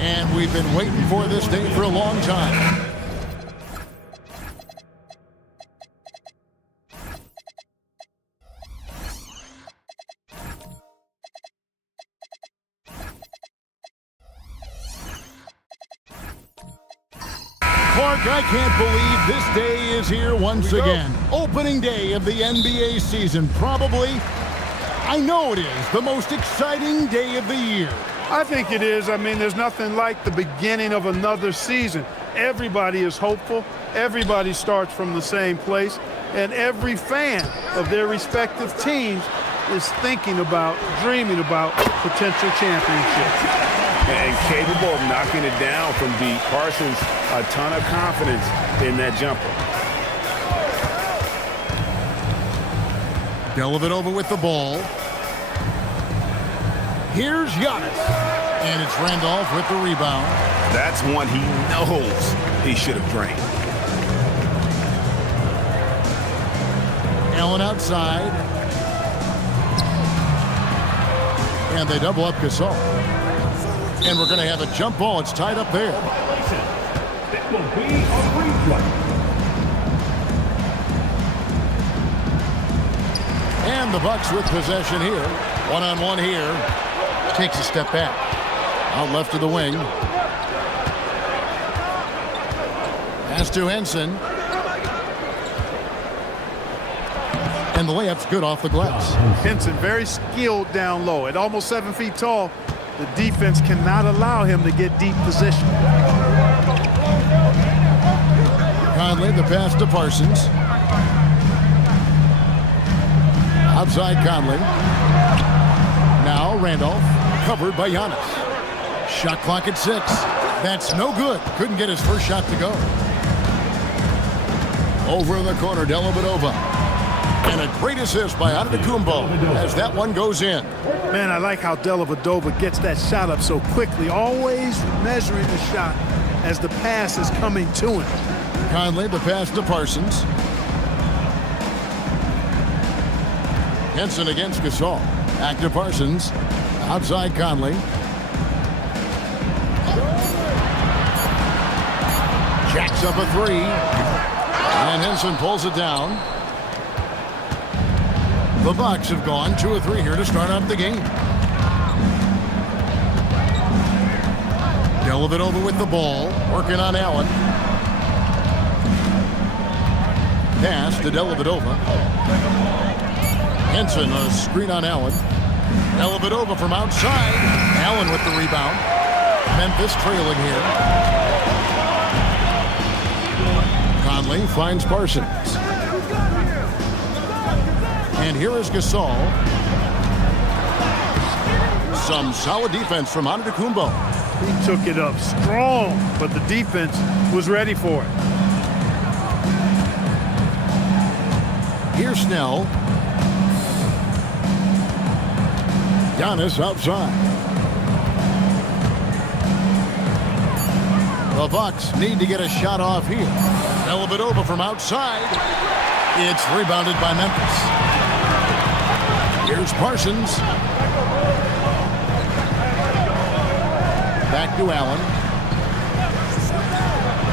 And we've been waiting for this day for a long time. Clark, I can't believe this day is here once again. Opening day of the NBA season. Probably, I know it is, the most exciting day of the year. I think it is. I mean, there's nothing like the beginning of another season. Everybody is hopeful. Everybody starts from the same place. And every fan of their respective teams is thinking about, dreaming about potential championships. And capable of knocking it down from deep. Parsons, a ton of confidence in that jumper. Dellavedova with the ball. Here's Giannis. And it's Randolph with the rebound. That's one he knows he should have drained. Allen outside. And they double up Gasol. And we're going to have a jump ball. It's tied up there. It will be a replay. And the Bucks with possession here. One-on-one here. Takes a step back. Out left to the wing. Pass to Henson. And the layup's good off the glass. Henson very skilled down low. At almost 7 feet tall, the defense cannot allow him to get deep position. Conley, the pass to Parsons. Outside Conley. Now Randolph, covered by Giannis. Shot clock at 6. That's no good. Couldn't get his first shot to go. Over in the corner, Dellavedova. And a great assist by Antetokounmpo as that one goes in. Man, I like how Dellavedova gets that shot up so quickly, always measuring the shot as the pass is coming to him. Conley, the pass to Parsons. Henson against Gasol. Back to Parsons. Outside Conley. Jacks up a 3. And Henson pulls it down. The Bucks have gone 2 of 3 here to start up the game. Dellavedova with the ball. Working on Allen. Pass to Dellavedova. Henson, a screen on Allen. Dellavedova from outside. Allen with the rebound. Memphis trailing here. Conley finds Parsons. And here is Gasol. Some solid defense from Antetokounmpo. He took it up strong, but the defense was ready for it. Here's Snell. Giannis outside. The Bucks need to get a shot off here. Dellavedova from outside. It's rebounded by Memphis. Here's Parsons. Back to Allen.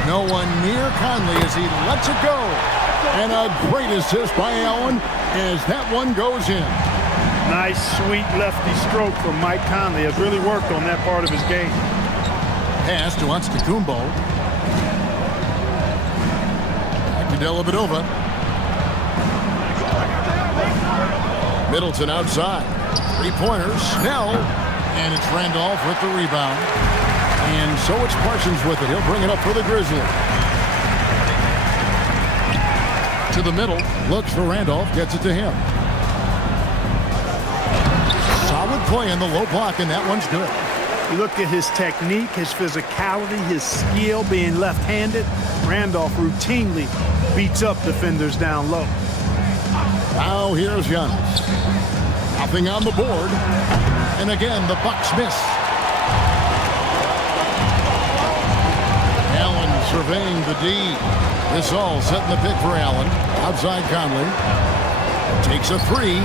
No one near Conley as he lets it go. And a great assist by Allen as that one goes in. Nice, sweet lefty stroke from Mike Conley. Has really worked on that part of his game. Pass to Antetokounmpo. Back to Dellavedova. Middleton outside. Three-pointers. Snell. And it's Randolph with the rebound. And so it's Parsons with it. He'll bring it up for the Grizzlies. To the middle. Looks for Randolph. Gets it to him. Solid play in the low block, and that one's good. You look at his technique, his physicality, his skill being left-handed. Randolph routinely beats up defenders down low. Now here's Giannis. Nothing on the board. And again, the Bucks miss. Allen surveying the D. This all setting the pick for Allen. Outside Conley. Takes a three.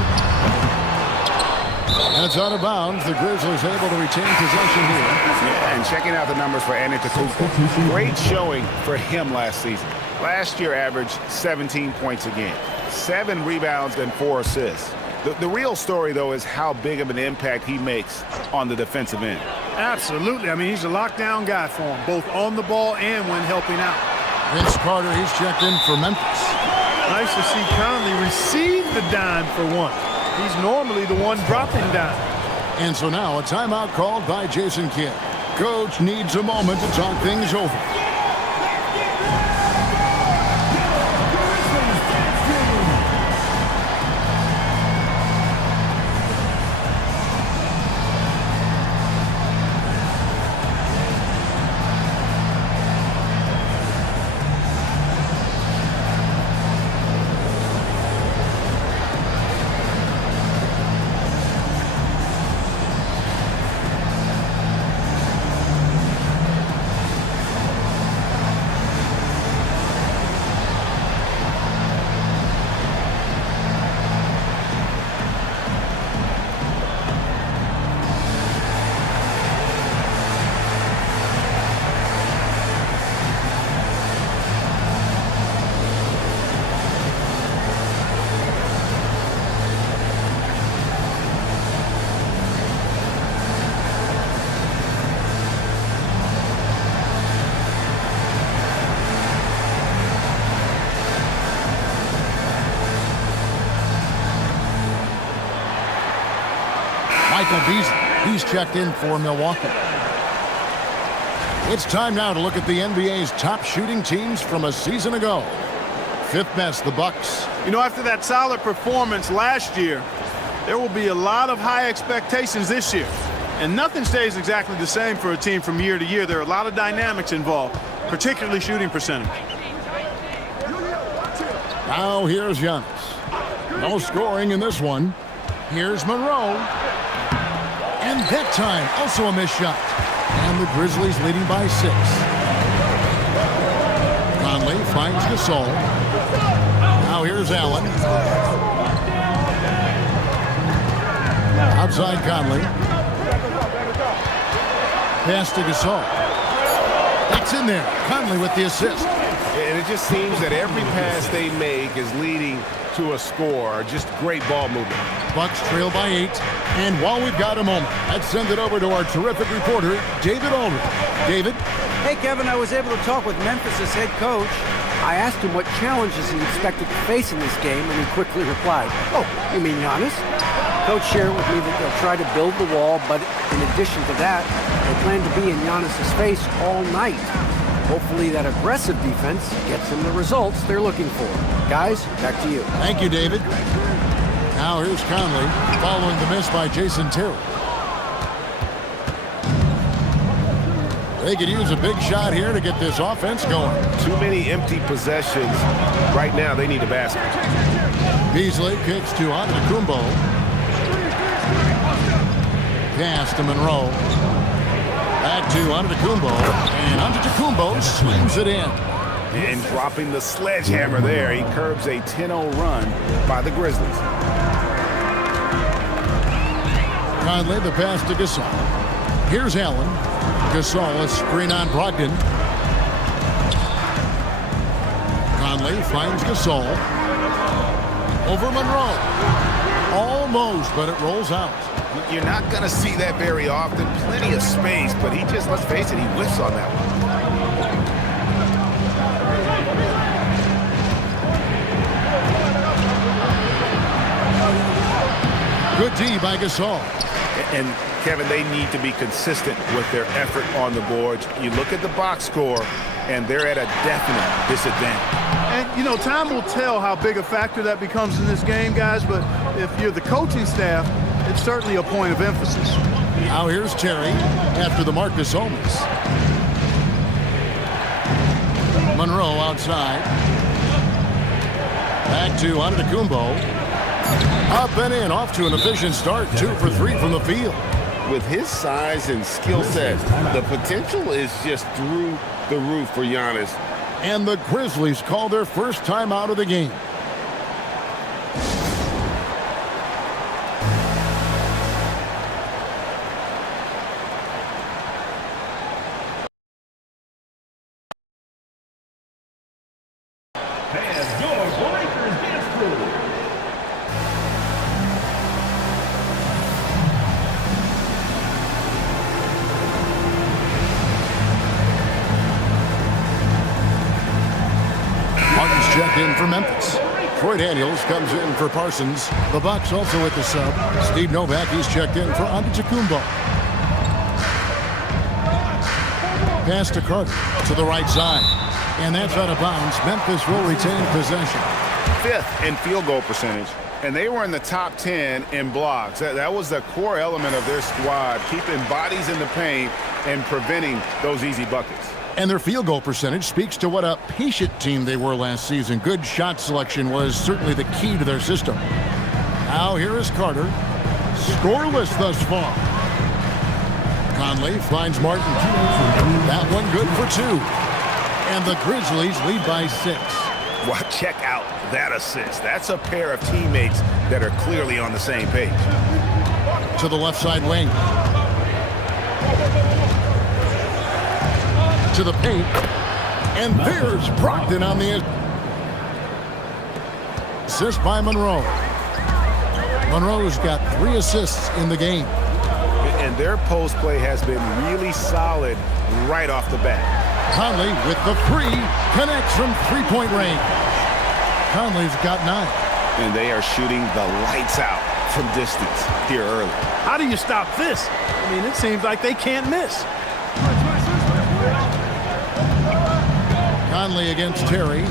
And it's out of bounds. The Grizzlies able to retain possession here. Yeah, and checking out the numbers for Antetokounmpo. Great showing for him last season. Last year averaged 17 points a game, 7 rebounds and 4 assists. The real story, though, is how big of an impact he makes on the defensive end. Absolutely. I mean, he's a lockdown guy for him, both on the ball and when helping out. Vince Carter, he's checked in for Memphis. Nice to see Conley receive the dime for once. He's normally the one dropping dime. And so now a timeout called by Jason Kidd. Coach needs a moment to talk things over. Michael Beasley, he's checked in for Milwaukee. It's time now to look at the NBA's top shooting teams from a season ago. Fifth best, the Bucks. You know, after that solid performance last year, there will be a lot of high expectations this year. And nothing stays exactly the same for a team from year to year. There are a lot of dynamics involved, particularly shooting percentage. Now here's Giannis. No scoring in this one. Here's Monroe. And that time, also a missed shot. And the Grizzlies leading by 6. Conley finds Gasol. Now here's Allen. Outside Conley. Pass to Gasol. That's in there. Conley with the assist. And it just seems that every pass they make is leading to a score. Just great ball movement. Bucks trail by 8. And while we've got a moment, let's send it over to our terrific reporter, David Aldridge. David? Hey, Kevin, I was able to talk with Memphis' head coach. I asked him what challenges he expected to face in this game, and he quickly replied, "Oh, you mean Giannis?" Coach shared with me that they'll try to build the wall, but in addition to that, they plan to be in Giannis' face all night. Hopefully that aggressive defense gets them the results they're looking for. Guys, back to you. Thank you, David. Now here's Conley, following the miss by Jason Terry. They could use a big shot here to get this offense going. Too many empty possessions. Right now, they need a basket. Beasley kicks to Antetokounmpo. Pass to Monroe. Back to Antetokounmpo. And Antetokounmpo slams it in. And dropping the sledgehammer there, he curbs a 10-0 run by the Grizzlies. Conley, the pass to Gasol. Here's Allen. Gasol, a screen on Brogdon. Conley finds Gasol. Over Monroe. Almost, but it rolls out. You're not going to see that very often. Plenty of space, but he just, let's face it, he whiffs on that one. Good D by Gasol. And, Kevin, they need to be consistent with their effort on the boards. You look at the box score, and they're at a definite disadvantage. And, you know, time will tell how big a factor that becomes in this game, guys, but if you're the coaching staff, it's certainly a point of emphasis. Now here's Terry after the Marcus Holmes. Monroe outside. Back to Antetokounmpo. Up and in, off to an efficient start. 2 for 3 from the field. With his size and skill set, the potential is just through the roof for Giannis. And the Grizzlies call their first time out of the game. And your Lakers dance crew. Martin's checked in for Memphis. Troy Daniels comes in for Parsons. The Bucks also at the sub. Steve Novak, he's checked in for Antetokounmpo. Pass to Carter to the right side. And that's out of bounds. Memphis will retain possession. 5th in field goal percentage, and they were in the top 10 in blocks. That was the core element of their squad, keeping bodies in the paint and preventing those easy buckets. And their field goal percentage speaks to what a patient team they were last season. Good shot selection was certainly the key to their system. Now here is Carter. Scoreless thus far. Conley finds Martin. That one good for 2. And the Grizzlies lead by 6. Well, check out that assist. That's a pair of teammates that are clearly on the same page. To the left side wing. To the paint. And there's Brogdon on the assist by Monroe. Monroe's got 3 assists in the game. And their post play has been really solid right off the bat. Conley with the 3, connects from 3-point range. Conley's got 9. And they are shooting the lights out from distance here early. How do you stop this? I mean, it seems like they can't miss. Conley against Terry.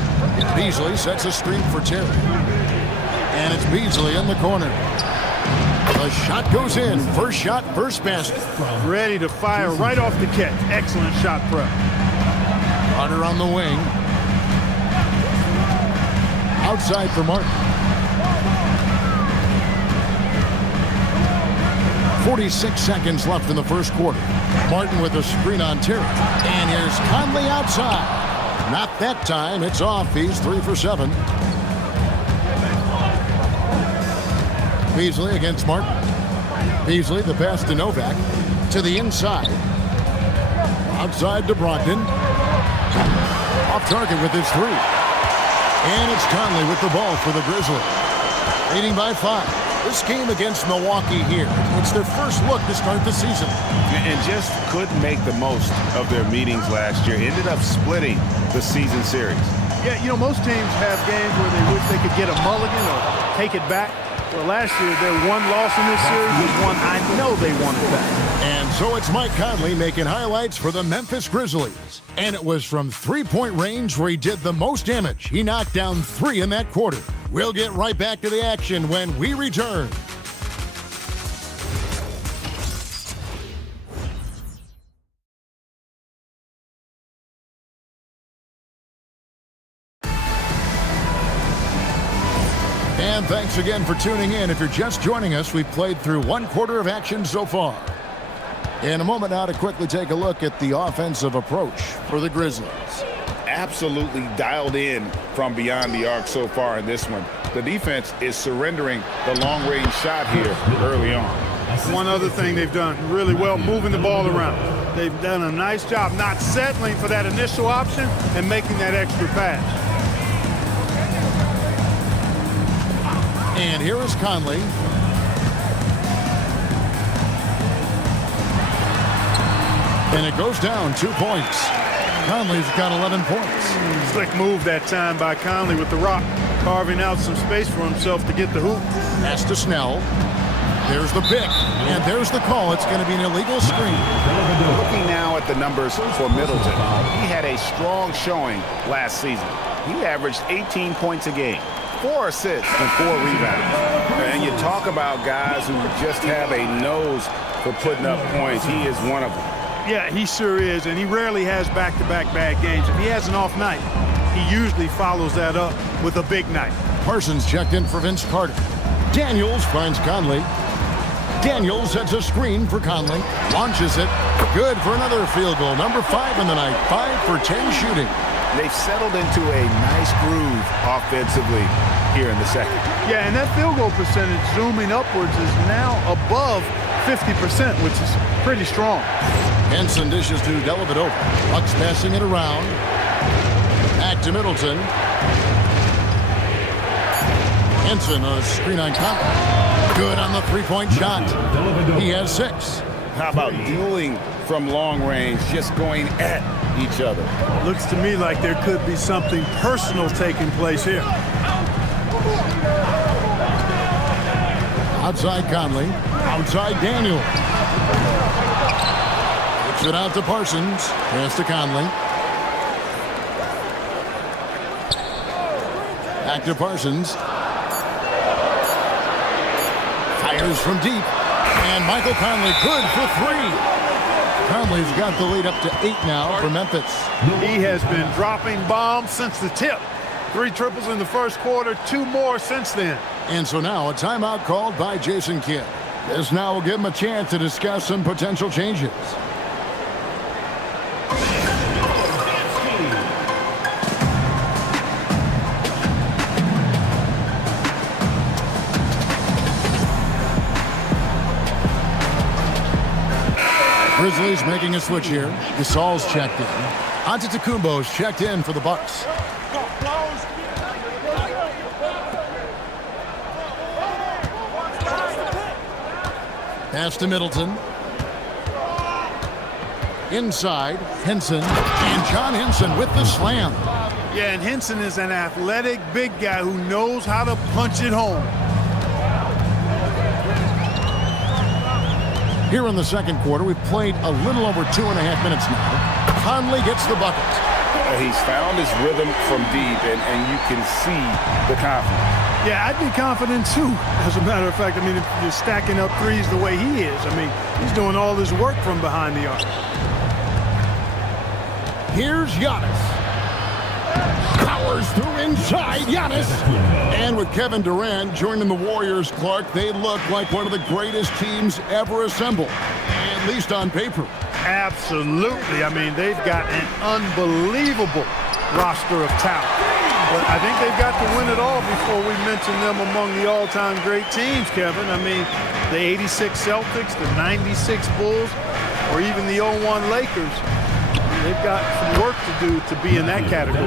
Beasley sets a screen for Terry. And it's Beasley in the corner. The shot goes in. First shot, first basket. Ready to fire right off the catch. Excellent shot prep. Carter on the wing. Outside for Martin. 46 seconds left in the first quarter. Martin with a screen on Terry. And here's Conley outside. Not that time. It's off. He's 3 for 7. Beasley against Martin. Beasley, the pass to Novak. To the inside. Outside to Brogdon. Off target with his 3. And it's Conley with the ball for the Grizzlies. Leading by 5. This game against Milwaukee here, it's their first look to start the season. And just couldn't make the most of their meetings last year. Ended up splitting the season series. Yeah, you know, most teams have games where they wish they could get a mulligan or take it back. Well, last year, their one loss in this series was one I know they wanted back. And so it's Mike Conley making highlights for the Memphis Grizzlies. And it was from 3-point range where he did the most damage. He knocked down 3 in that quarter. We'll get right back to the action when we return. And thanks again for tuning in. If you're just joining us, we've played through 1 quarter of action so far. In a moment now to quickly take a look at the offensive approach for the Grizzlies. absolutely dialed in from beyond the arc so far in this one. The defense is surrendering the long-range shot here early on. One other thing they've done really well, moving the ball around. They've done a nice job not settling for that initial option and making that extra pass. And here is Conley. And it goes down 2 points. Conley's got 11 points. Slick move that time by Conley with the rock, carving out some space for himself to get the hoop. Pass to Snell. There's the pick, and there's the call. It's going to be an illegal screen. Looking now at the numbers for Middleton, he had a strong showing last season. He averaged 18 points a game, 4 assists, and 4 rebounds. And you talk about guys who just have a nose for putting up points. He is one of them. Yeah, he sure is, and he rarely has back-to-back bad games. If he has an off night, he usually follows that up with a big night. Parsons checked in for Vince Carter. Daniels finds Conley. Daniels sets a screen for Conley. Launches it. Good for another field goal. Number 5 in the night. 5 for 10 shooting. They've settled into a nice groove offensively here in the second. Yeah, and that field goal percentage zooming upwards is now above 50%, which is pretty strong. Henson dishes to Dellavedova. Bucks passing it around. Back to Middleton. Henson a screen on Conley. Good on the three-point shot. He has 6. How about dueling from long range, just going at each other? Looks to me like there could be something personal taking place here. Outside Conley. Outside Daniel. Kicks it out to Parsons. Pass to Conley. Back to Parsons. Fires from deep. And Michael Conley good for 3. Conley's got the lead up to 8 now for Memphis. He has been dropping bombs since the tip. 3 triples in the first quarter, 2 more since then. And so now a timeout called by Jason Kidd. This now will give him a chance to discuss some potential changes. Grizzlies making a switch here. Gasol's checked in. Antetokounmpo's checked in for the Bucks. Pass to Middleton. Inside, Henson. And John Henson with the slam. Yeah, and Henson is an athletic big guy who knows how to punch it home. Here in the second quarter, we've played a little over 2.5 minutes now. Conley gets the bucket. He's found his rhythm from deep, and you can see the confidence. Yeah, I'd be confident too. As a matter of fact, I mean, if you're stacking up threes the way he is, I mean, he's doing all this work from behind the arc. Here's Giannis. Powers through inside, Giannis. And with Kevin Durant joining the Warriors, Clark, they look like one of the greatest teams ever assembled, at least on paper. Absolutely. I mean, they've got an unbelievable roster of talent. But I think they've got to win it all before we mention them among the all-time great teams, Kevin. I mean, the 86 Celtics, the 96 Bulls, or even the 01 Lakers. They've got some work to do to be in that category.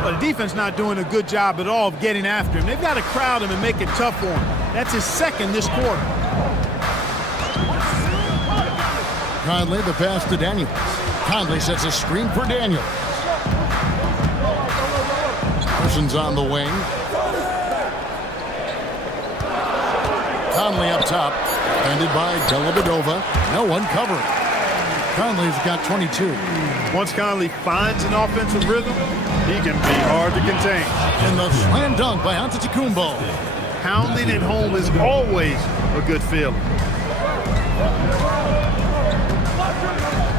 But the defense not doing a good job at all of getting after him. They've got to crowd him and make it tough for him. That's his second this quarter. Conley, the pass to Daniels. Conley sets a screen for Daniels. Parsons on the wing. Conley up top. Defended by Dellavedova. No one covering. Conley's got 22. Once Conley finds an offensive rhythm, he can be hard to contain. And the slam dunk by Antetokounmpo. Pounding it home is always a good feeling.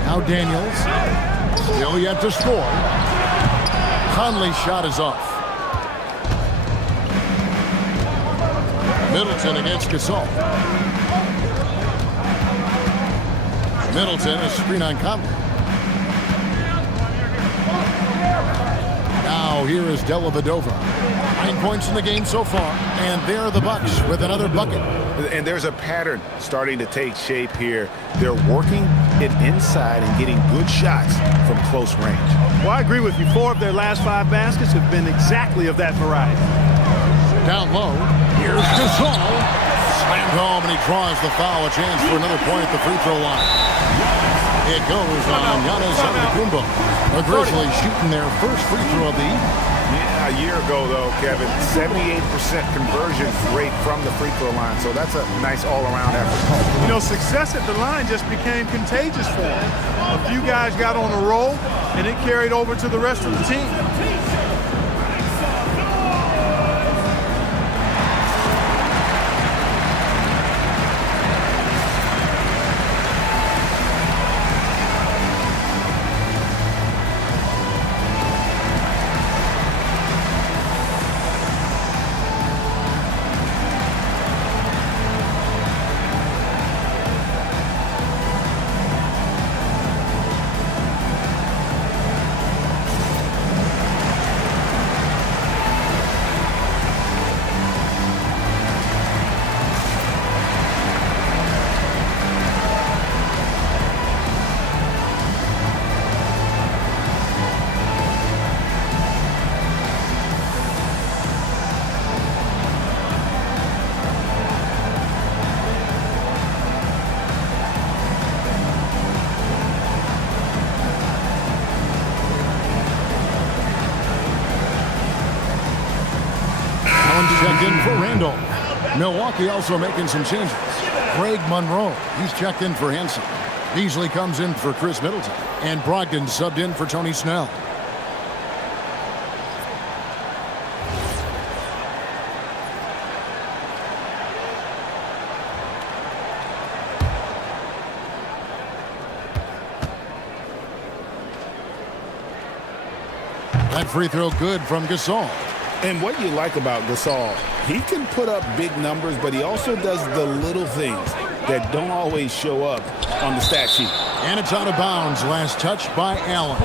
Now Daniels. Still yet to score. Conley's shot is off. Middleton against Gasol. Middleton, a screen on Conley. versus Dellavedova. 9 points in the game so far, and there the Bucks with another bucket. And there's a pattern starting to take shape here. They're working it inside and getting good shots from close range. Well, I agree with you. 4 of their last 5 baskets have been exactly of that variety. Down low, here's Gasol. Slammed home, and he draws the foul. A chance for another point at the free throw line. It goes on Giannis Antetokounmpo. The Grizzlies shooting their first free throw of the evening. Yeah, a year ago, though, Kevin, 78% conversion rate from the free throw line. So that's a nice all-around effort. You know, success at the line just became contagious for them. A few guys got on a roll, and it carried over to the rest of the team. Checked in for Randall. Milwaukee also making some changes. Greg Monroe, he's checked in for Henson. Beasley comes in for Chris Middleton. And Brogdon subbed in for Tony Snell. That free throw good from Gasol. And what you like about Gasol, he can put up big numbers, but he also does the little things that don't always show up on the stat sheet. And it's out of bounds. Last touch by Allen.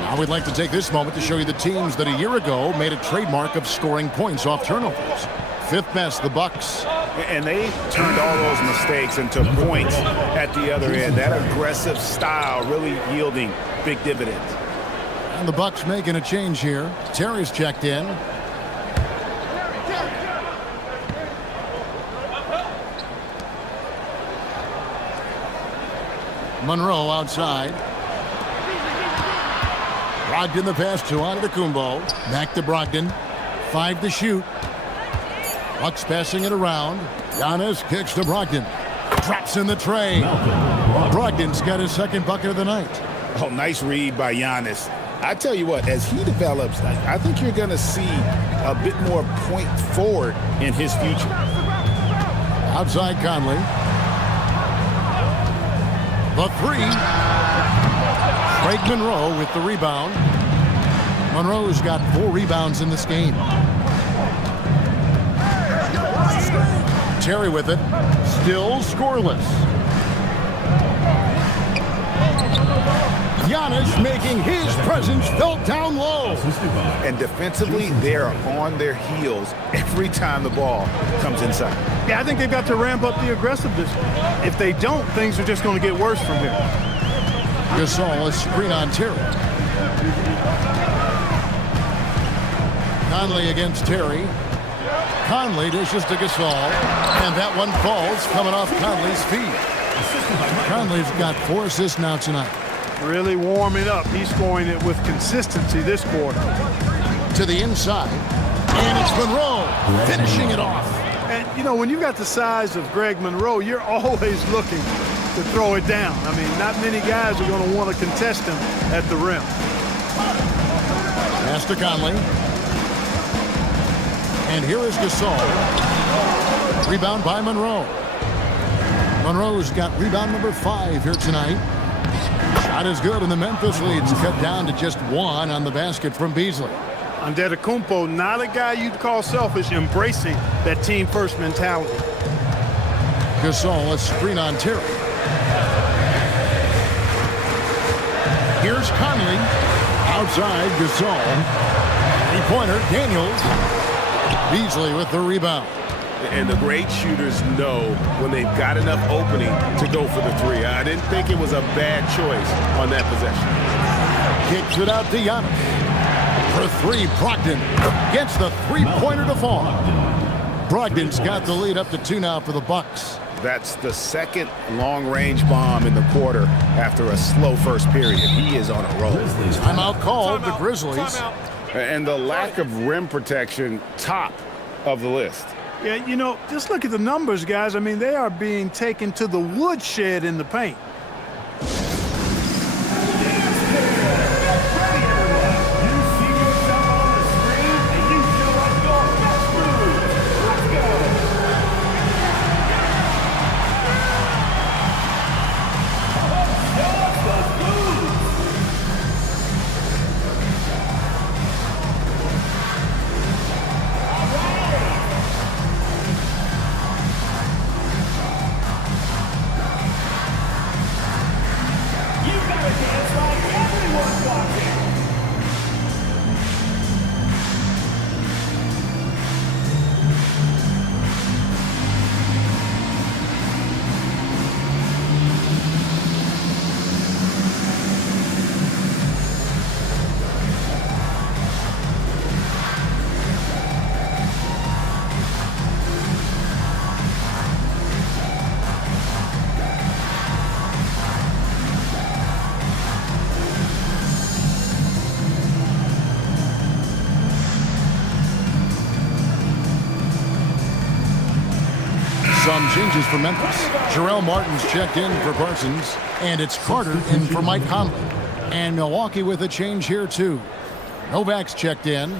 Now we'd like to take this moment to show you the teams that a year ago made a trademark of scoring points off turnovers. 5th best, the Bucks. And they turned all those mistakes into points at the other end. That aggressive style really yielding big dividends. And the Bucks making a change here. Terry's checked in. Monroe outside. Brogdon the pass to Antetokounmpo. Back to Brogdon. 5 to shoot. Bucks passing it around. Giannis kicks to Brogdon. Drops in the tray. Brogdon's got his second bucket of the night. Oh, nice read by Giannis. I tell you what, as he develops, I think you're going to see a bit more point forward in his future. Outside Conley. The 3. Craig Monroe with the rebound. Monroe's got 4 rebounds in this game. Terry with it. Still scoreless. Giannis making his presence felt down low. And defensively, they're on their heels every time the ball comes inside. Yeah, I think they've got to ramp up the aggressiveness. If they don't, things are just going to get worse from here. Gasol, a screen on Terry. Conley against Terry. Conley dishes to Gasol. And that one falls coming off Conley's feet. Conley's got 4 assists now tonight. Really warming up. He's scoring it with consistency this quarter. To the inside. And it's Monroe finishing it off. And, you know, when you've got the size of Greg Monroe, you're always looking to throw it down. I mean, not many guys are going to want to contest him at the rim. Pass to Conley. And here is Gasol. Rebound by Monroe. Monroe's got rebound number 5 here tonight. Shot is good, and the Memphis lead's cut down to just 1 on the basket from Beasley. Antetokounmpo, not a guy you'd call selfish, embracing that team-first mentality. Gasol, a screen on Terry. Here's Conley. Outside, Gasol. Three-pointer, Daniels. Beasley with the rebound. And the great shooters know when they've got enough opening to go for the three. I didn't think it was a bad choice on that possession. Kicks it out to Giannis. For three, Brogdon gets the three-pointer to fall. Brogdon's got the lead up to 2 now for the Bucks. That's the second long-range bomb in the quarter after a slow first period. He is on a roll. Timeout called, the Grizzlies. And the lack of rim protection, top of the list. Yeah, you know, just look at the numbers, guys. I mean, they are being taken to the woodshed in the paint. Some changes for Memphis. Jarrell Martin's checked in for Parsons, and it's Carter in for Mike Conley. And Milwaukee with a change here, too. Novak's checked in.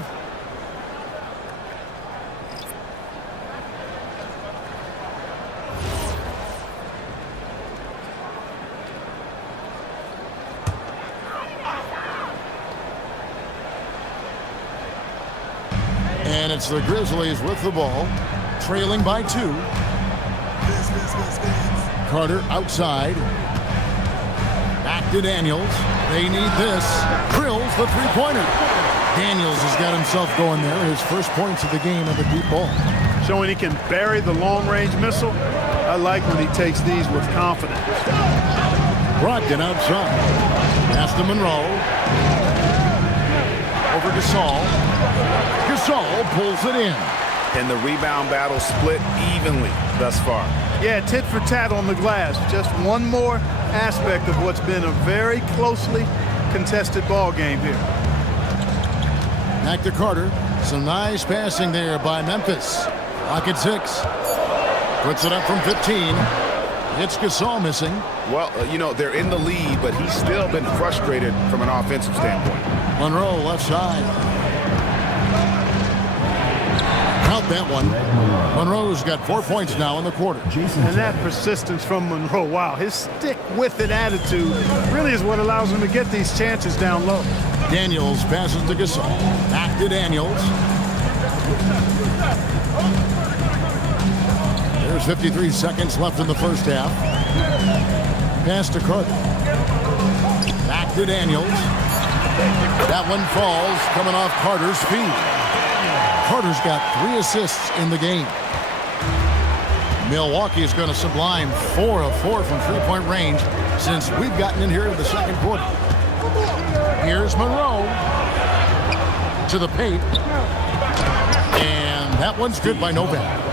And it's the Grizzlies with the ball, trailing by 2. Carter outside. Back to Daniels. They need this. Drills the three-pointer. Daniels has got himself going there. His first points of the game of the deep ball. Showing he can bury the long-range missile. I like when he takes these with confidence. Brogdon outside. Pass to Monroe. Over to Gasol. Gasol pulls it in. And the rebound battle split evenly thus far. Yeah, tit for tat on the glass. Just one more aspect of what's been a very closely contested ball game here. Back to Carter. Some nice passing there by Memphis. Lock at 6. Puts it up from 15. It's Gasol missing. Well, you know, they're in the lead, but he's still been frustrated from an offensive standpoint. Monroe left side. Count that one. Monroe's got 4 points now in the quarter. And that persistence from Monroe, wow, his stick-with-it attitude really is what allows him to get these chances down low. Daniels passes to Gasol. Back to Daniels. There's 53 seconds left in the first half. Pass to Carter. Back to Daniels. That one falls, coming off Carter's feet. Carter's got 3 assists in the game. Milwaukee is going to sublime 4 of 4 from three-point range since we've gotten in here to the second quarter. Here's Monroe to the paint. And that one's good by Novak.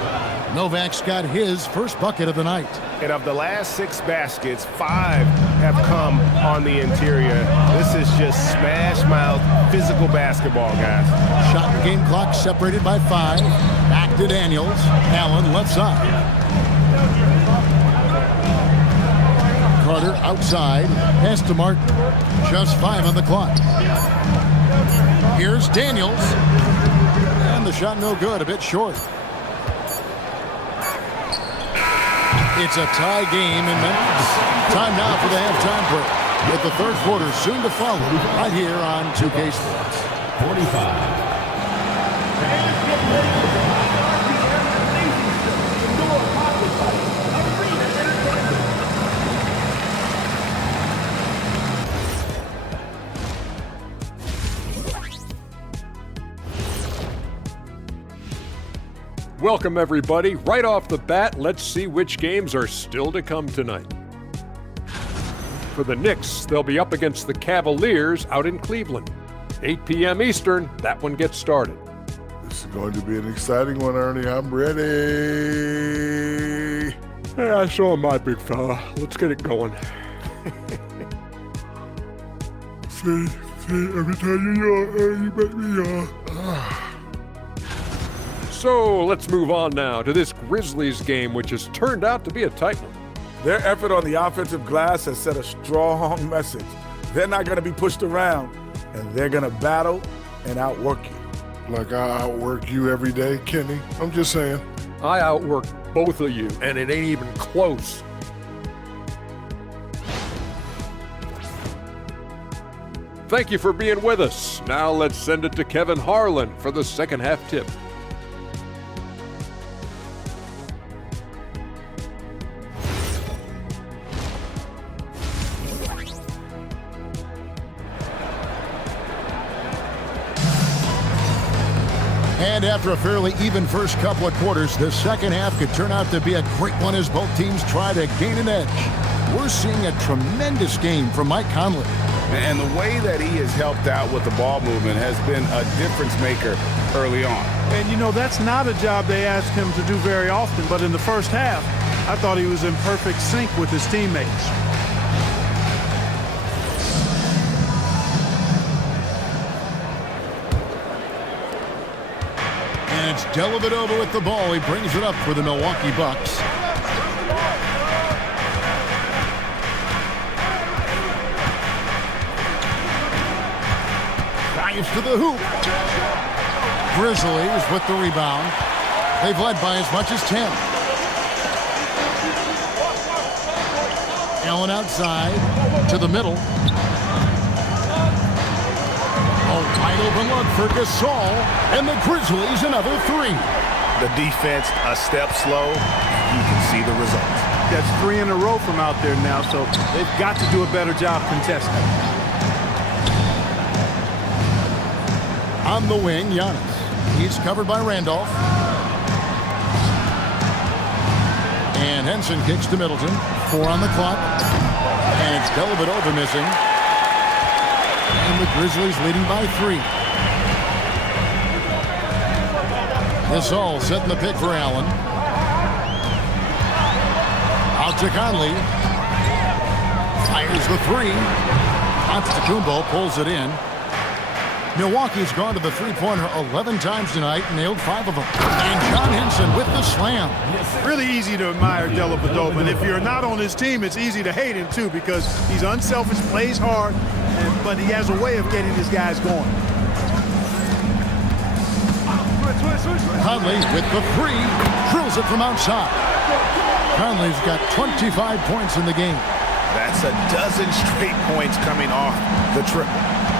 Novak's got his first bucket of the night. And of the last 6 baskets, 5 have come on the interior. This is just smash-mouth physical basketball, guys. Shot and game clock separated by 5. Back to Daniels. Allen left side. Carter outside. Pass to Martin. Just 5 on the clock. Here's Daniels. And the shot no good, a bit short. It's a tie game in Memphis. Time now for the halftime break, with the third quarter soon to follow right here on 2K Sports. 45. Welcome, everybody. Right off the bat, let's see which games are still to come tonight. For the Knicks, they'll be up against the Cavaliers out in Cleveland. 8 p.m. Eastern, that one gets started. This is going to be an exciting one, Ernie. I'm ready. Hey, I saw my big fella. Let's get it going. See, every time you make me So let's move on now to this Grizzlies game, which has turned out to be a tight one. Their effort on the offensive glass has set a strong message. They're not going to be pushed around, and they're going to battle and outwork you. Like I outwork you every day, Kenny. I'm just saying. I outworked both of you, and it ain't even close. Thank you for being with us. Now let's send it to Kevin Harlan for the second half tip. And after a fairly even first couple of quarters, the second half could turn out to be a great one as both teams try to gain an edge. We're seeing a tremendous game from Mike Conley. And the way that he has helped out with the ball movement has been a difference maker early on. And, you know, that's not a job they ask him to do very often, but in the first half, I thought he was in perfect sync with his teammates. And it's Dellavedova with the ball. He brings it up for the Milwaukee Bucks. Drives to the hoop. Grizzlies with the rebound. They've led by as much as 10. Allen outside to the middle. A wide open look for Gasol, and the Grizzlies another three. The defense a step slow. You can see the results. That's 3 in a row from out there now, so they've got to do a better job contesting. On the wing, Giannis. He's covered by Randolph. And Henson kicks to Middleton. 4 on the clock. And it's Dellavedova missing. And the Grizzlies leading by 3. Gasol setting the pick for Allen. Out to Conley. Fires the 3. Antetokounmpo pulls it in. Milwaukee's gone to the three-pointer 11 times tonight, nailed 5 of them. And John Henson with the slam. Really easy to admire Dellavedova, and if you're not on his team, it's easy to hate him too because he's unselfish, plays hard, but he has a way of getting his guys going. Conley with the 3, drills it from outside. Conley's got 25 points in the game. That's a dozen straight points coming off the triple.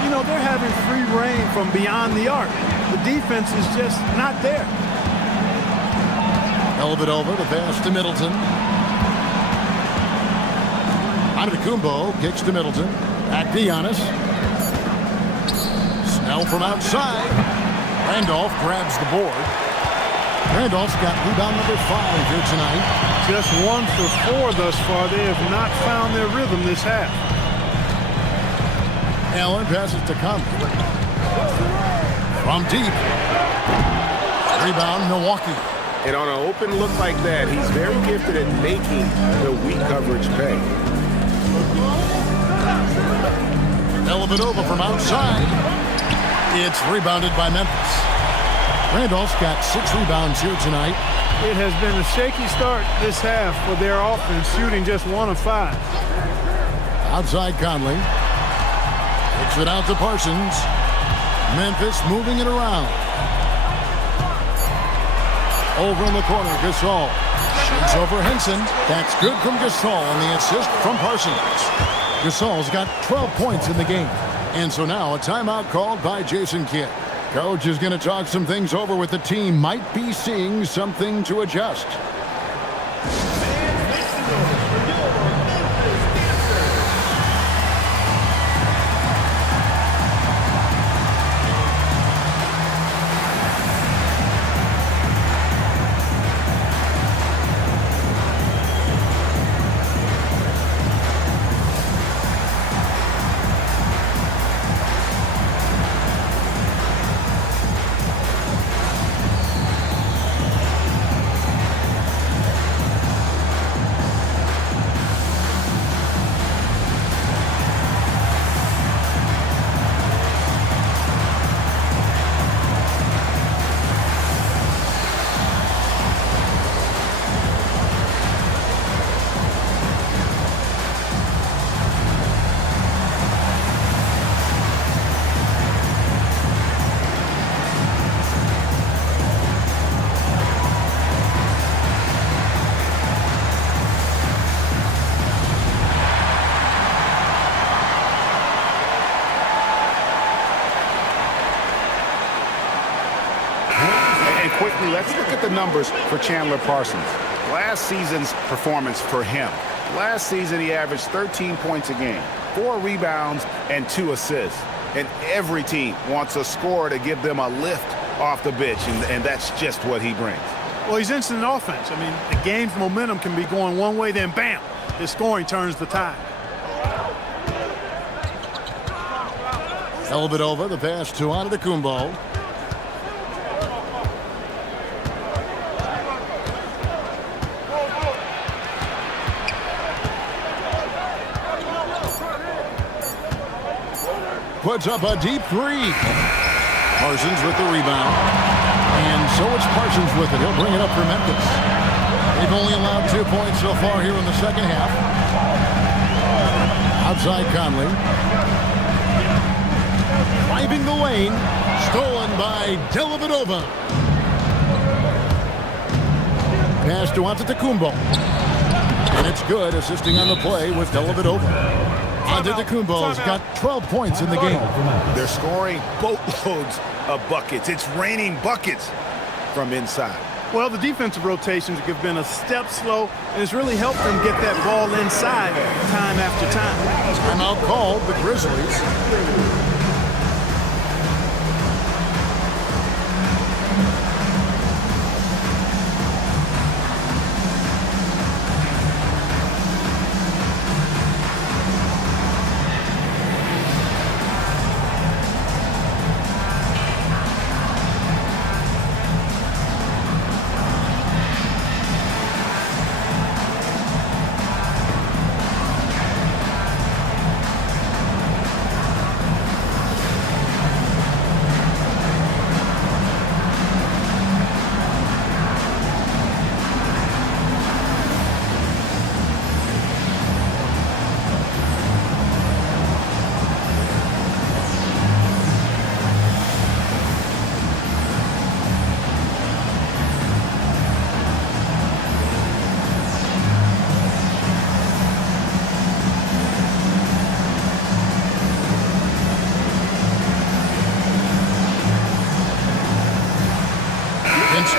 You know, they're having free reign from beyond the arc. The defense is just not there. Dellavedova, the pass to Middleton. Antetokounmpo kicks to Middleton. Back to Giannis. Snell from outside. Randolph grabs the board. Randolph's got rebound number 5 here tonight. Just 1 for 4 thus far. They have not found their rhythm this half. Allen passes to Conley. From deep. Rebound, Milwaukee. And on an open look like that, he's very gifted at making the weak coverage pay. Dellavedova from outside. It's rebounded by Memphis. Randolph's got 6 rebounds here tonight. It has been a shaky start this half for their offense, shooting just 1 of 5. Outside Conley. Kicks it out to Parsons. Memphis moving it around. Over in the corner, Gasol. Shoots over Henson. That's good from Gasol on the assist from Parsons. Gasol's got 12 points in the game. And so now a timeout called by Jason Kidd. Coach is going to talk some things over with the team. Might be seeing something to adjust. quickly, let's look at the numbers for Chandler Parsons. Last season's performance for him. Last season, he averaged 13 points a game, 4 rebounds, and 2 assists. And every team wants a scorer to give them a lift off the bench, and that's just what he brings. Well, he's instant offense. I mean, the game's momentum can be going one way, then bam, his scoring turns the tide. Dellavedova, the pass to Antetokounmpo. Puts up a deep three. Parsons with the rebound. And so it's Parsons with it. He'll bring it up for Memphis. They've only allowed 2 points so far here in the second half. Outside Conley. Driving the lane. Stolen by Dellavedova. Pass to Antetokounmpo. And it's good, assisting on the play with Dellavedova. Antetokounmpo's got 12 points in the game. They're scoring boatloads of buckets. It's raining buckets from inside. Well, the defensive rotations have been a step slow, and it's really helped them get that ball inside time after time. Timeout called, the Grizzlies.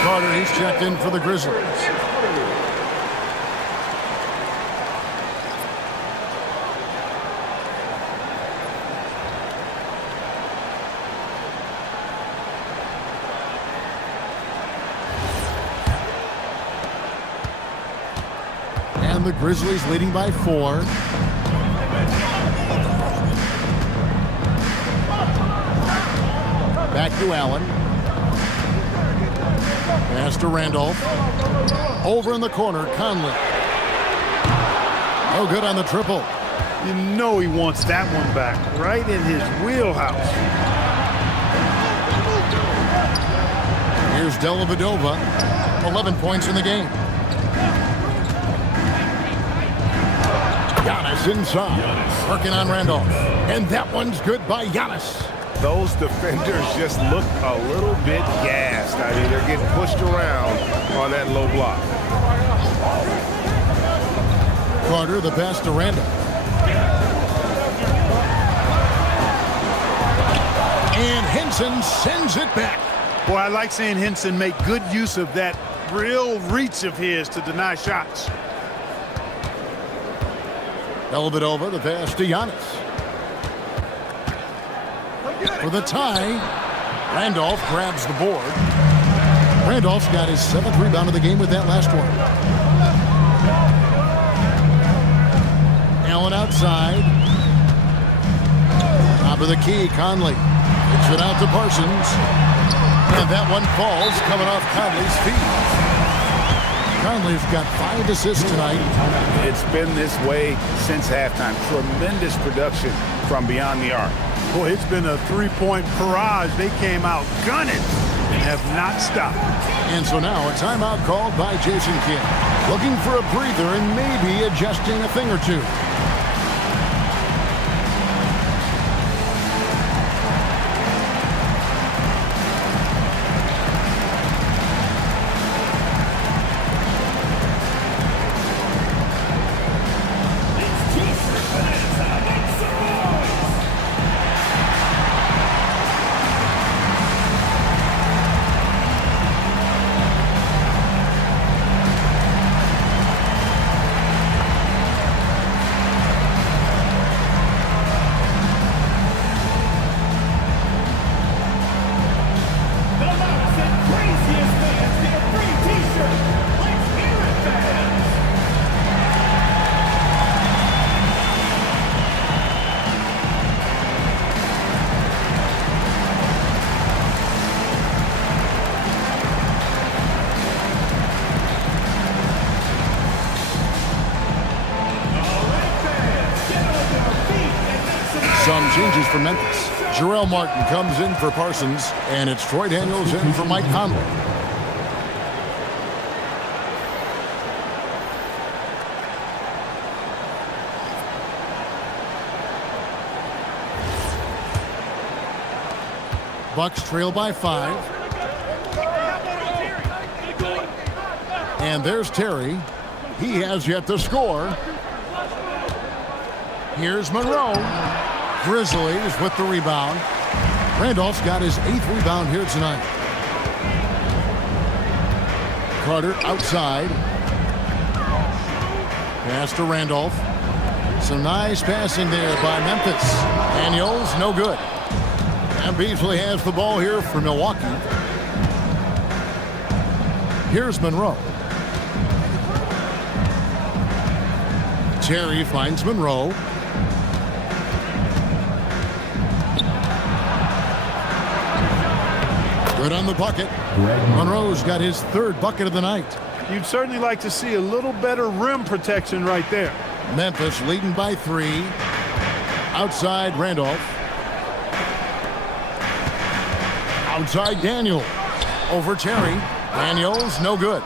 Carter, he's checked in for the Grizzlies. And the Grizzlies leading by 4. Back to Allen. Pass to Randolph. Over in the corner, Conley. No good on the triple. You know he wants that one back, right in his wheelhouse. Here's Dellavedova, 11 points in the game. Giannis inside, working on Randolph. And that one's good by Giannis. Those defenders just look a little bit gassed. I mean, they're getting pushed around on that low block. Carter, the pass to Randolph. And Henson sends it back. Boy, I like seeing Henson make good use of that real reach of his to deny shots. Dellavedova, the pass to Giannis. For the tie, Randolph grabs the board. Randolph's got his 7th rebound of the game with that last one. Allen outside. Top of the key, Conley. Kicks it out to Parsons. And that one falls, coming off Conley's feet. Conley's got 5 assists tonight. It's been this way since halftime. Tremendous production from beyond the arc. Boy, it's been a 3-point barrage. They came out gunning and have not stopped. And so now a timeout called by Jason Kidd. Looking for a breather and maybe adjusting a thing or two. some changes for Memphis. Jarrell Martin comes in for Parsons, and it's Troy Daniels in for Mike Conley. Bucks trail by 5. And there's Terry. He has yet to score. Here's Monroe. Grizzlies with the rebound. Randolph's got his 8th rebound here tonight. Carter outside. Pass to Randolph. Some nice passing there by Memphis. Daniels, no good. And Beasley has the ball here for Milwaukee. Here's Monroe. Terry finds Monroe. Good on the bucket. Monroe's got his 3rd bucket of the night. You'd certainly like to see a little better rim protection right there. Memphis leading by 3. Outside Randolph. Outside Daniel. Over Terry. Daniels, no good.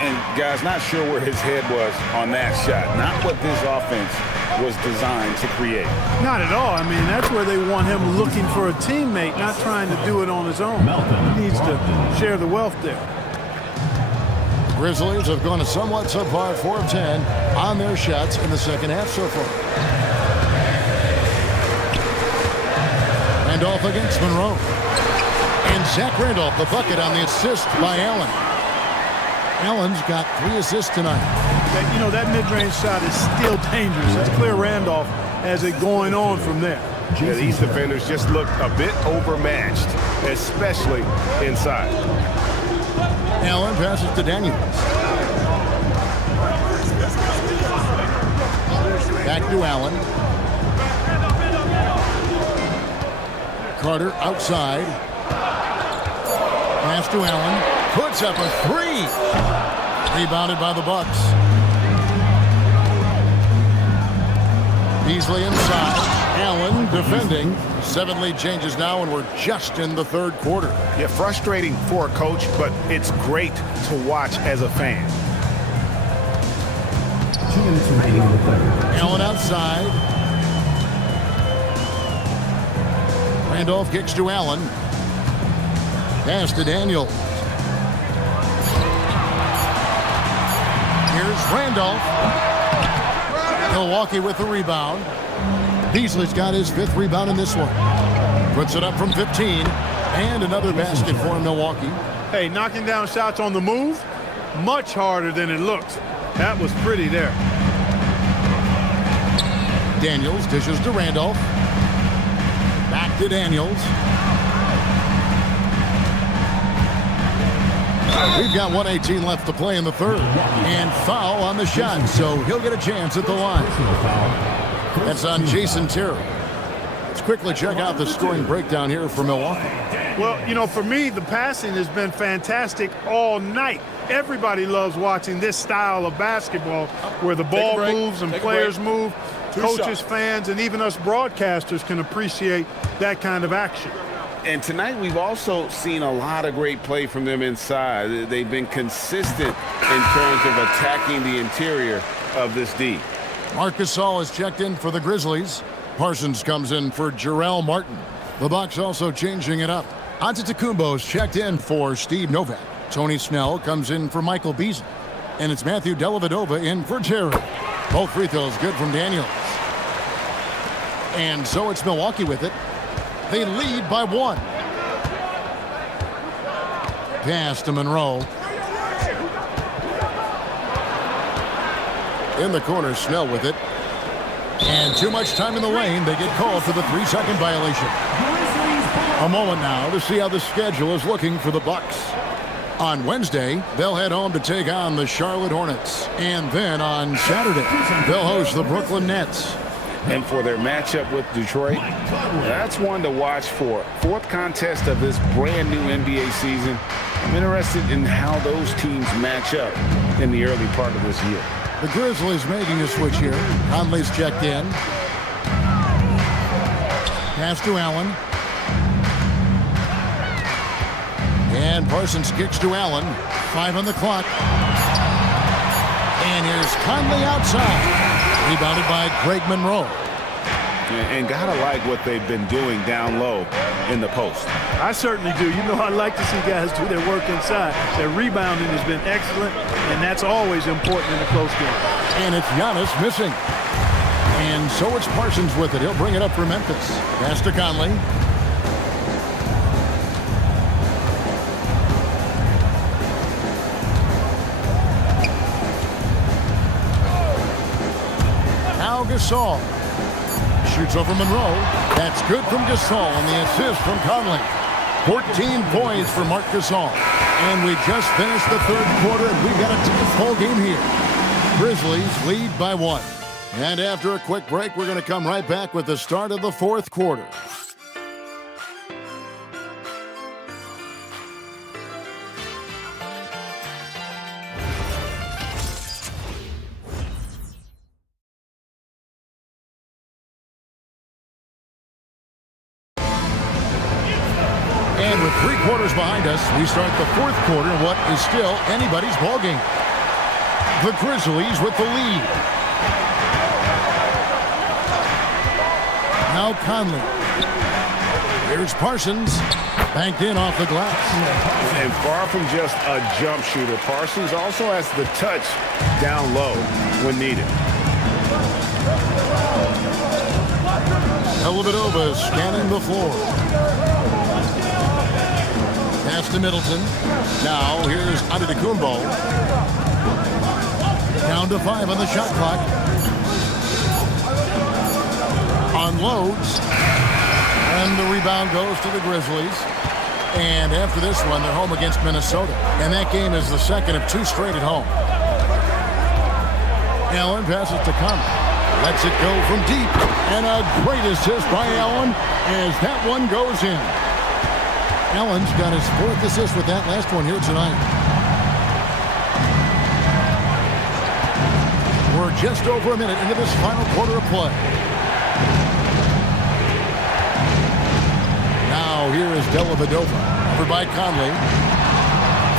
And guys, not sure where his head was on that shot. Not what this offense was designed to create. Not at all. I mean, that's where they want him looking for a teammate, not trying to do it on his own. He needs to share the wealth there. Grizzlies have gone a somewhat subpar 4 of 10 on their shots in the second half so far. Randolph against Monroe. And Zach Randolph, the bucket on the assist by Allen. Allen's got 3 assists tonight. You know, that mid-range shot is still dangerous. It's clear Randolph has it going on from there. Yeah, these defenders just look a bit overmatched, especially inside. Allen passes to Daniels. Back to Allen. Carter outside. Pass to Allen. Puts up a 3. Rebounded by the Bucks. Beasley inside. Allen defending. 7 lead changes now, and we're just in the 3rd quarter. Yeah, frustrating for a coach, but it's great to watch as a fan. 2 minutes remaining in the 3rd. Allen outside. Randolph kicks to Allen. Pass to Daniels. Here's Randolph. Milwaukee with the rebound. Beasley's got his 5th rebound in this one. Puts it up from 15. And another basket for Milwaukee. Hey, knocking down shots on the move, much harder than it looks. That was pretty there. Daniels dishes to Randolph. Back to Daniels. We've got 1:18 left to play in the 3rd. And foul on the shot, so he'll get a chance at the line. That's on Jason Terry. Let's quickly check out the scoring breakdown here for Milwaukee. Well, you know, for me, the passing has been fantastic all night. Everybody loves watching this style of basketball where the ball moves and players move. Coaches, fans, and even us broadcasters can appreciate that kind of action. And tonight we've also seen a lot of great play from them inside. They've been consistent in terms of attacking the interior of this D. Marcus Gasol is checked in for the Grizzlies. Parsons comes in for Jarrell Martin. The Bucks also changing it up. Antetokounmpo's checked in for Steve Novak. Tony Snell comes in for Michael Beasley. And it's Matthew Dellavedova in for Terry. Both free throws good from Daniels. And so it's Milwaukee with it. They lead by 1. Pass to Monroe. In the corner, Snell with it. And too much time in the lane. They get called for the 3-second violation. A moment now to see how the schedule is looking for the Bucks. On Wednesday, they'll head home to take on the Charlotte Hornets. And then on Saturday, they'll host the Brooklyn Nets. And for their matchup with Detroit, that's one to watch for. 4th contest of this brand new NBA season. I'm interested in how those teams match up in the early part of this year. The Grizzlies making a switch here. Conley's checked in. Pass to Allen. And Parsons kicks to Allen. 5 on the clock. And here's Conley outside. Rebounded by Greg Monroe. And gotta like what they've been doing down low in the post. I certainly do. You know, I like to see guys do their work inside. Their rebounding has been excellent, and that's always important in a close game. And it's Giannis missing. And so it's Parsons with it. He'll bring it up for Memphis. Pass to Conley. Now Gasol. Shoots over Monroe. That's good from Gasol on the assist from Conley. 14 points for Marc Gasol. And we just finished the third quarter, and we've got a tight ball game here. Grizzlies lead by 1. And after a quick break, we're going to come right back with the start of the fourth quarter. And with 3 quarters behind us, we start the fourth quarter in what is still anybody's ballgame. The Grizzlies with the lead. Now Conley. Here's Parsons. Banked in off the glass. And far from just a jump shooter, Parsons also has the touch down low when needed. Dellavedova scanning the floor. Pass to Middleton. Now here's Antetokounmpo. Down to 5 on the shot clock. Unloads. And the rebound goes to the Grizzlies. And after this one, they're home against Minnesota. And that game is the second of 2 straight at home. Allen passes to Conley. Lets it go from deep. And a great assist by Allen as that one goes in. Allen's got his 4th assist with that last one here tonight. We're just over a minute into this final quarter of play. Now here is Dellavedova. Over by Conley.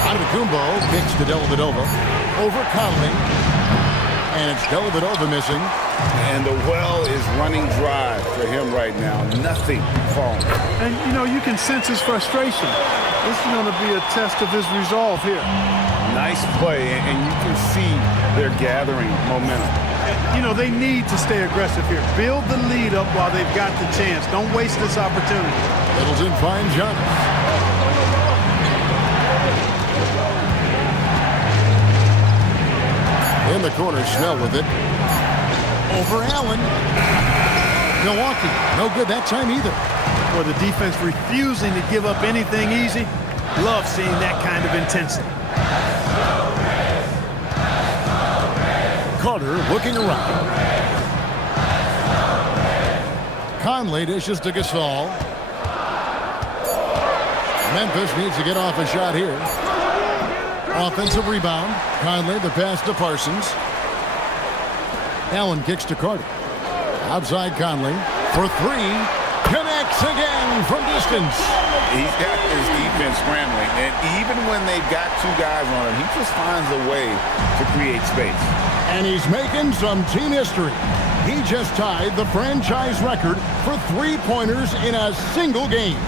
Antetokounmpo kicks to Dellavedova. Over Conley. And it's Dellavedova missing. And the well is running dry for him right now. Nothing falling. And, you know, you can sense his frustration. This is going to be a test of his resolve here. Nice play, and you can see they're gathering momentum. You know, they need to stay aggressive here. Build the lead up while they've got the chance. Don't waste this opportunity. Middleton finds Giannis. In the corner, Snell with it. Over Allen. Milwaukee, no good that time either. For the defense refusing to give up anything easy. Love seeing that kind of intensity. Carter looking around. Conley dishes to Gasol. Memphis needs to get off a shot here. Offensive rebound. Conley, the pass to Parsons. Allen kicks to Carter. Outside Conley for 3. Connects again from distance. He's got his defense scrambling, and even when they've got 2 guys on him, he just finds a way to create space. And he's making some team history. He just tied the franchise record for 3-pointers in a single game.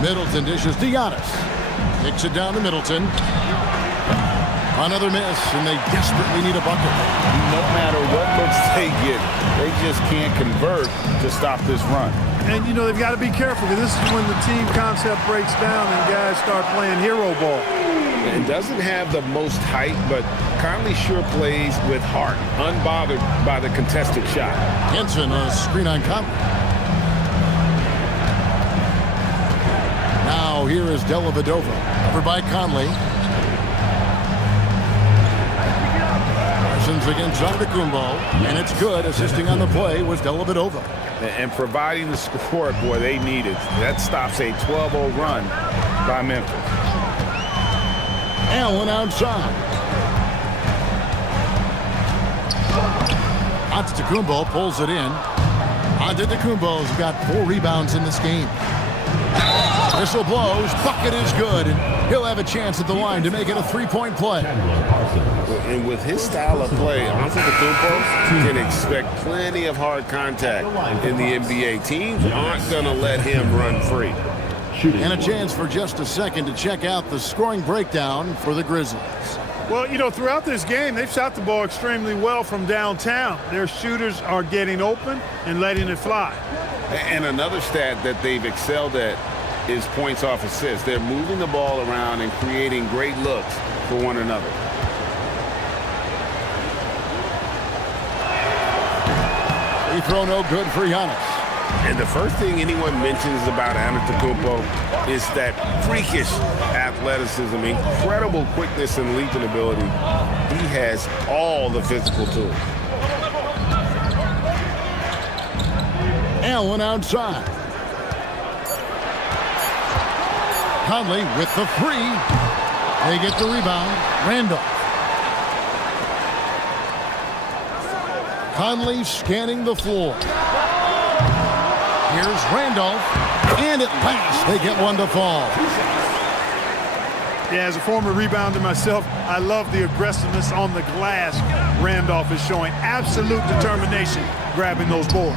Middleton dishes to Giannis. Kicks it down to Middleton. Another miss, and they desperately need a bucket. No matter what looks they get, they just can't convert to stop this run. And, you know, they've got to be careful, because this is when the team concept breaks down and guys start playing hero ball. And doesn't have the most height, but Conley sure plays with heart, unbothered by the contested shot. Henson, a screen on Conley. Now here is Dellavedova. Over by Conley. Parsons against Antetokounmpo, and it's good. Assisting on the play was Dellavedova. And providing the support, boy, they needed. That stops a 12-0 run by Memphis. Allen outside. Antetokounmpo pulls it in. Antetokounmpo's got 4 rebounds in this game. Whistle blows, bucket is good, and he'll have a chance at the line to make it a 3-point play. And with his style of play, Antetokounmpo can expect plenty of hard contact in the NBA. Teams aren't going to let him run free. And a chance for just a second to check out the scoring breakdown for the Grizzlies. Well, you know, throughout this game, they've shot the ball extremely well from downtown. Their shooters are getting open and letting it fly. And another stat that they've excelled at is points off assists. They're moving the ball around and creating great looks for one another. Free throw no good for Giannis. And the first thing anyone mentions about Antetokounmpo is that freakish athleticism, incredible quickness and leaping ability. He has all the physical tools. Allen outside. Conley with the 3. They get the rebound. Randolph. Conley scanning the floor. Here's Randolph, and at last they get one to fall. Yeah, as a former rebounder myself, I love the aggressiveness on the glass Randolph is showing. Absolute determination grabbing those boards.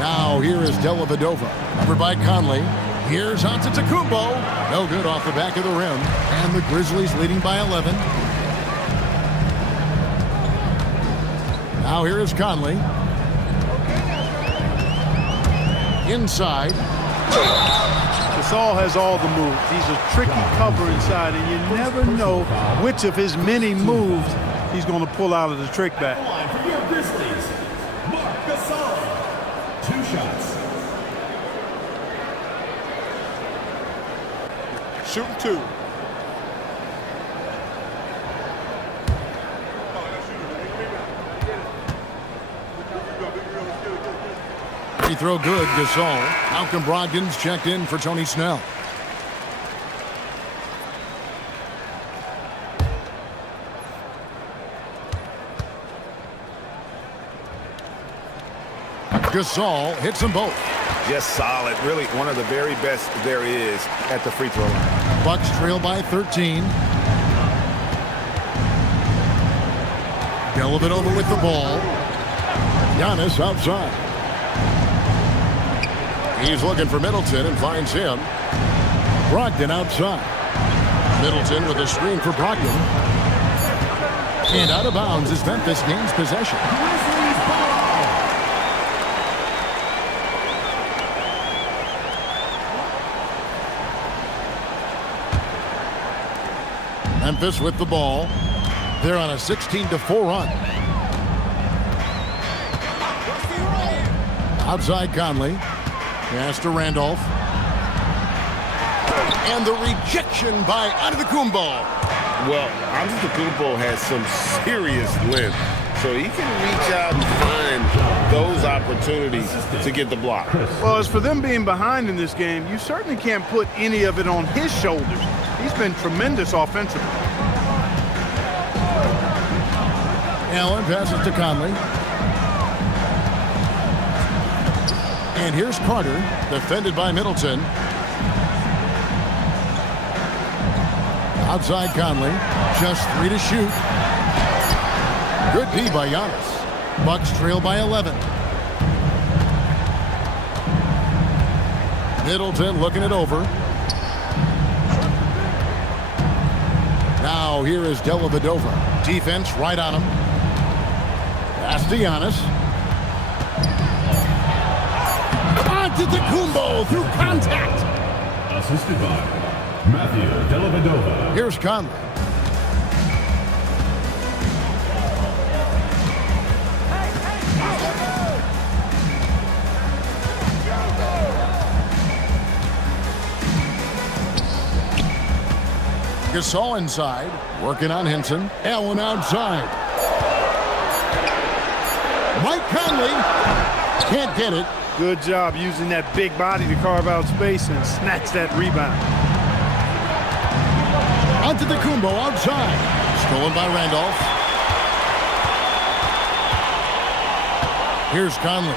Now here is Dellavedova, covered by Conley. Here's Antetokounmpo. No good off the back of the rim, and the Grizzlies leading by 11. Now here is Conley. Inside. Gasol has all the moves. He's a tricky cover inside, and you never know which of his many moves he's going to pull out of the trick bag. For your Grizzlies, Marc Gasol. 2 shots. Shooting 2. Free throw good, Gasol. Malcolm Brogdon's checked in for Tony Snell. Gasol hits them both. Just solid. Really one of the very best there is at the free throw line. Bucks trail by 13. Dellavedova with the ball. Giannis outside. He's looking for Middleton and finds him. Brogdon outside. Middleton with a screen for Brogdon. And out of bounds as Memphis gains possession. Memphis with the ball. They're on a 16-4 run. Outside Conley. Pass to Randolph. And the rejection by Antetokounmpo. Well, Antetokounmpo has some serious length, so he can reach out and find those opportunities to get the block. Well, as for them being behind in this game, you certainly can't put any of it on his shoulders. He's been tremendous offensively. Allen passes to Conley. And here's Carter, defended by Middleton. Outside Conley, just 3 to shoot. Good D by Giannis. Bucks trail by 11. Middleton looking it over. Now here is Dellavedova. Defense right on him. Pass to Giannis. Antetokounmpo through contact. Assisted by Matthew Dellavedova. Here's Conley. Gasol inside, working on Henson. Allen outside. Mike Conley can't get it. Good job using that big body to carve out space and snatch that rebound. Antetokounmpo outside. Stolen by Randolph. Here's Conley.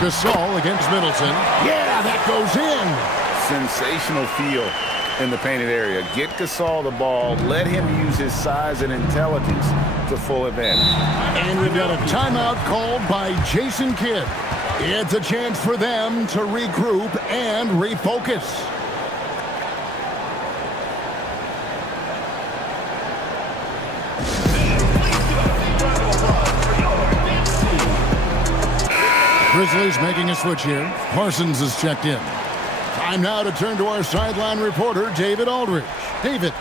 Gasol against Middleton. Yeah, that goes in. Sensational feel in the painted area. Get Gasol the ball. Let him use his size and intelligence to full advantage. And we've got a timeout called by Jason Kidd. It's a chance for them to regroup and refocus. Grizzlies making a switch here. Parsons is checked in. Time now to turn to our sideline reporter, David Aldridge. David.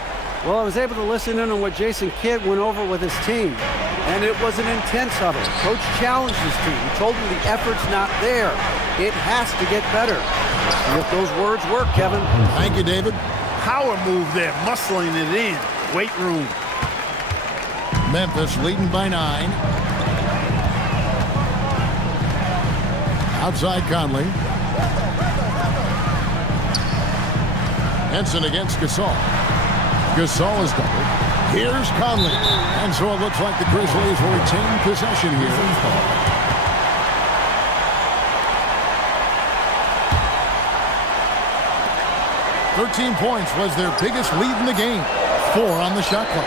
Well, I was able to listen in on what Jason Kidd went over with his team, and it was an intense huddle. Coach challenged his team. He told them the effort's not there. It has to get better. And if those words work, Kevin. Thank you, David. Power move there, muscling it in. Weight room. Memphis leading by 9. Outside Conley. Henson against Gasol. Gasol is doubled. Here's Conley. And so it looks like the Grizzlies will retain possession here. "13 points was their biggest lead in the game. 4 on the shot clock.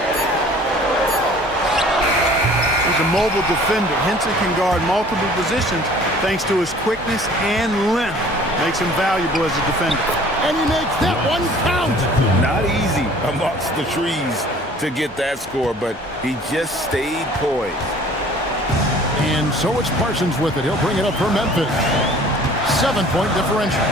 He's a mobile defender. Henson can guard multiple positions thanks to his quickness and length. Makes him valuable as a defender. And he makes that one count. Not easy amongst the trees to get that score, but he just stayed poised. And so it's Parsons with it. He'll bring it up for Memphis. 7-point differential.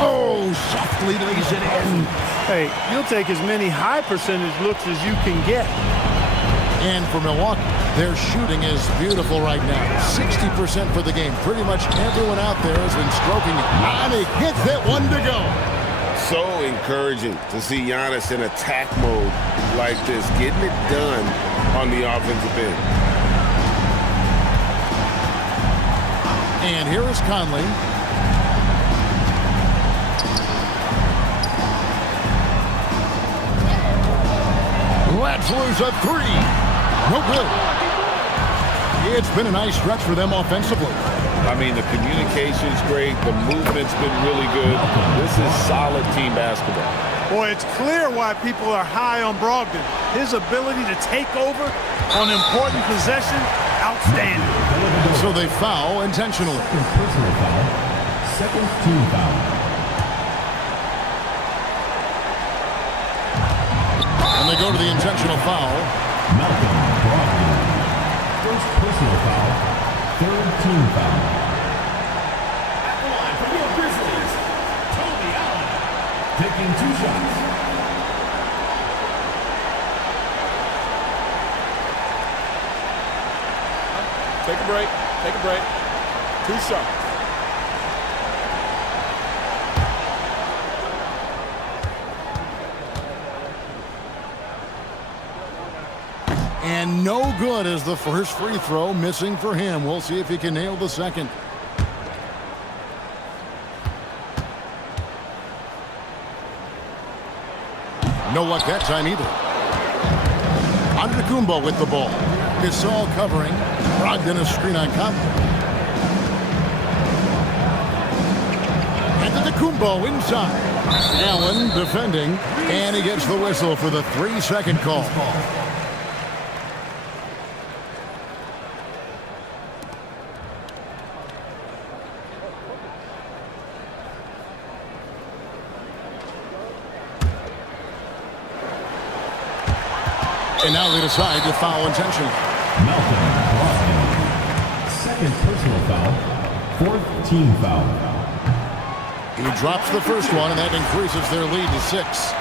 Oh, softly lays it in. Hey, you'll take as many high percentage looks as you can get. And for Milwaukee, their shooting is beautiful right now. 60% for the game. Pretty much everyone out there has been stroking it. And he hits that one to go. So encouraging to see Giannis in attack mode like this, getting it done on the offensive end. And here is Conley. Let's lose a 3. No good. It's been a nice stretch for them offensively. I mean, the communication's great. The movement's been really good. This is solid team basketball. Boy, it's clear why people are high on Brogdon. His ability to take over on important possession, outstanding. So they foul intentionally. Personal foul. Second team foul. And they go to the intentional foul. Malcolm Brogdon. First personal foul. Third team foul. At the line for your Grizzlies, Tony Allen. Taking 2 shots. Take a break. Take a break. 2 shots. And no good as the first free throw, missing for him. We'll see if he can nail the second. No luck that time either. Antetokounmpo with the ball. Gasol covering. Brogdon a screen on Conley. Antetokounmpo inside. Allen defending. And he gets the whistle for the 3-second call. And now they decide to foul intentionally. Malcolm Brogdon. Second personal foul. Fourth team foul. He drops the first one, and that increases their lead to 6.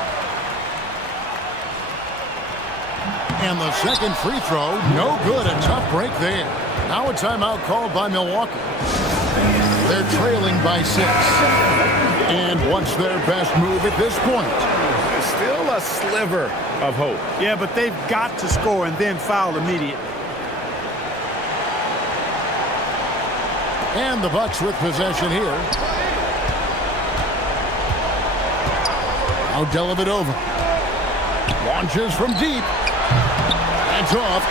And the second free throw, no good. A tough break there. Now a timeout called by Milwaukee. They're trailing by 6. And what's their best move at this point? Still a sliver of hope. Yeah, but they've got to score and then foul immediately. And the Bucks with possession here. Now Dellavedova. Launches from deep. That's off.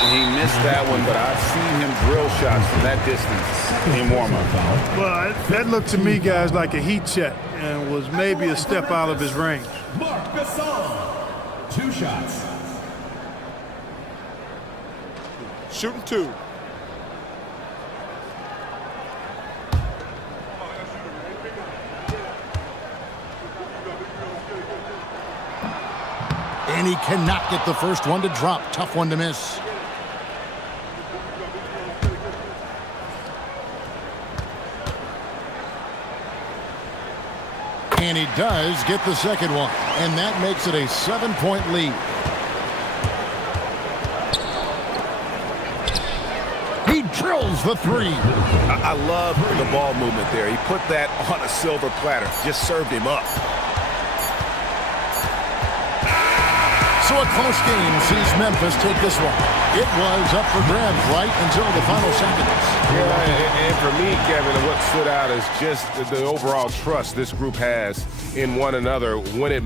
He missed that one, but I've seen him drill shots from that distance in warm-up. Well, that looked to me, guys, like a heat check and was maybe a step out of his range. Mark Gasol. 2 shots. Shooting 2. And he cannot get the first one to drop. Tough one to miss. And he does get the second one. And that makes it a 7-point lead. He drills the 3. I love the ball movement there. He put that on a silver platter. Just served him up. So a close game sees Memphis take this one. It was up for grabs right until the final seconds. Yeah, and for me, Kevin, what stood out is just the overall trust this group has in one another when it